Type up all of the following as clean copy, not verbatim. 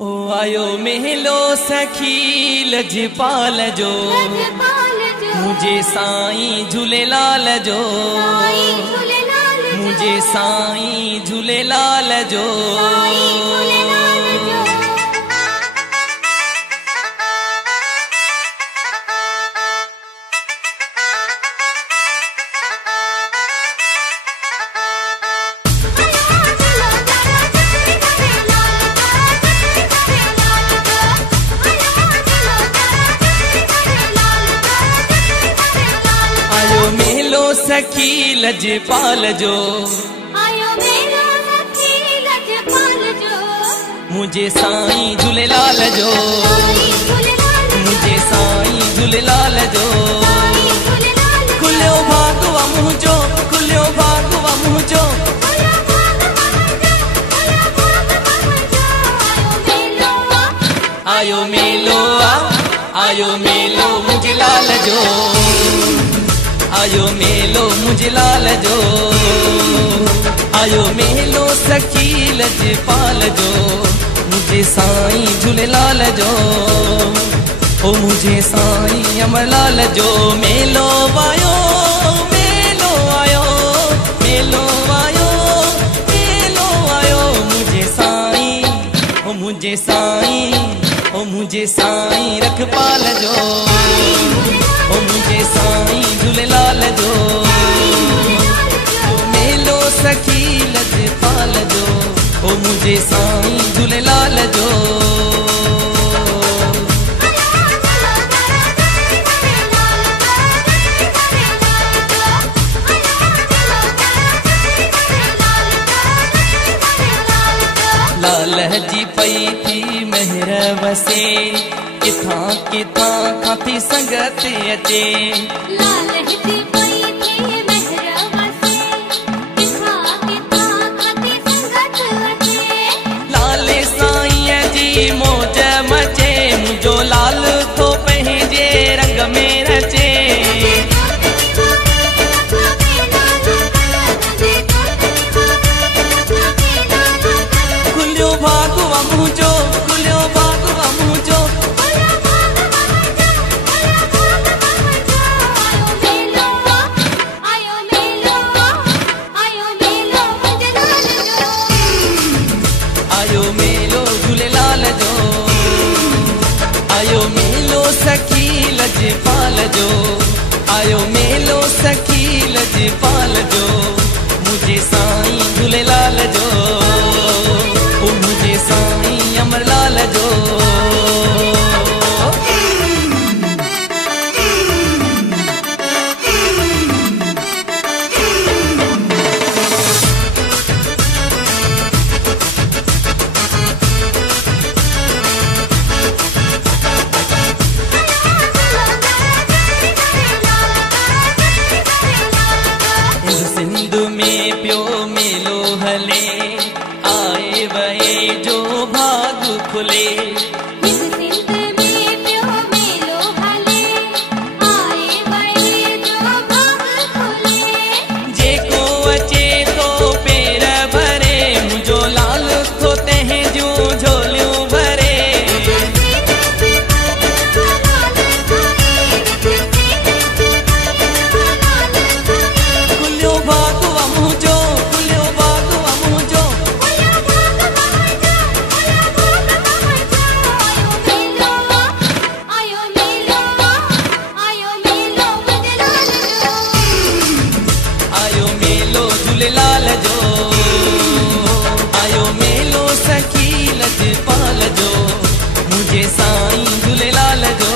ओ आयो मेलो सखी लजपाल जो, मुझे साईं झूलेलाल जो, मुझे साईं झूलेलाल जो। सखी लजपाल जो, आयो मेलो सखी लजपाल जो, मुझे साईं झूलेलाल जो, मुझे साईं झूलेलाल जो। खुलियो भागवा मुझो, खुलियो भागवा मुझो, आयो मेलो आयो मेलो मुझे लाल जो, आयो मेलो मुझे लाल जो, आयो मेलो सखी लजपाल जो, मुझे साईं झूलेलाल जो, ओ मुझे साईं अमरलाल जो। मेलो आयो मेलो आयो मेलो आयो मेलो आयो, मुझे साईं ओ मुझे साईं ओ मुझे साईं रखपाल जो, ओ मुझे साईं झूलेलाल जो। मेलो सखी लजपाल जो, ओ मुझे साईं झूलेलाल जो। लाल जी पई थी मेहर वसे, किथां किथां खाती संगत अचे। लाल जी पई थी मेहर वसे, किथां किथां खाती संगत अचे। लाले साईं जी मौज मचे, मुझो लाल तो पंहिंजे रंग में रचे। खुलियो भागवा मुझो, खुलियो भागवा मुझो, आयो मेलो झूलेलाल जो, आयो मेलो सखी लजपाल जो, आयो मेलो सखी लजपाल जो, मुझे साईं झूलेलाल जो, ओ मुझे साईं अमरलाल जो। सिंध में प्यो मेलो हले, आए वए जो भाग खुले। सिंध में प्यो मेलो हले, आए वए जो भाग खुले। जेको अचे तो पेर भरे, मुझो लाल तो तह जूं झोलियूं भरे। खुलियो भागवा मुझो, खुलियो भागवा मुझो, आयो मेलो आयो मेलो झूलेलाल जो, आयो मेलो झूलेलाल जो, आयो मेलो सखी लजपाल जो, मुझे साईं झूलेलाल जो,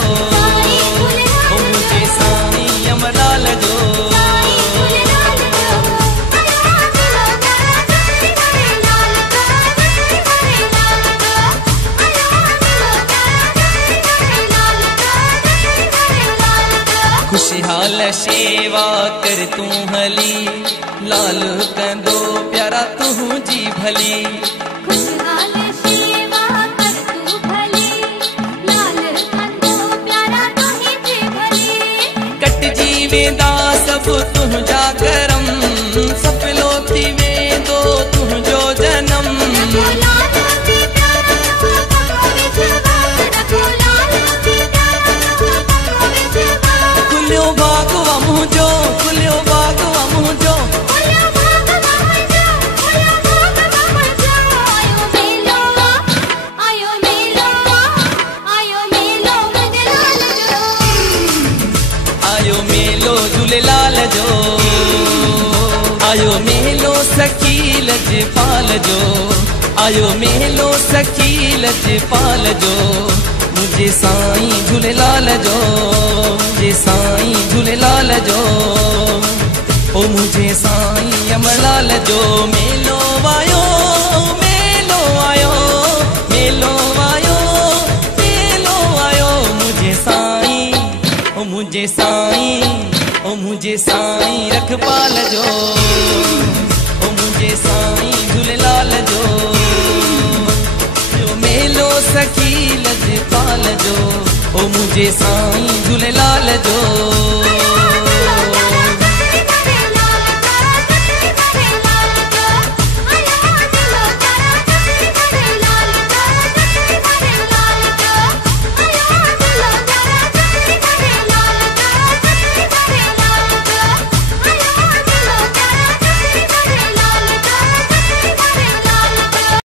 ओ मुझे साईं अमरलाल जो। खुशहाल शेवा कर तू हली, लाल कंदो प्यारा तुझी भली। खुशहाल शेवा कर तू भली, लाल कंदो प्यारा तुझी भली। कटजी वेंदा सब तुझा करम, सफलो थी वेंदो तुझो जन्म। लाल जो, आयो मेलो सखी लजपाल जो, मुझे साईं झूलेलाल जो, मुझे साईं झूलेलाल जो, ओ मुझे साईं अमरलाल जो। मेलो आयो मेलो आयो मेलो आयो मेलो आयो, मुझे साईं ओ मुझे साईं ओ मुझे साईं रखपाल जो, ओ मुझे साईं झूलेलाल जो, जो मेलो सखी लजपाल जो, ओ मुझे साईं झूलेलाल जो।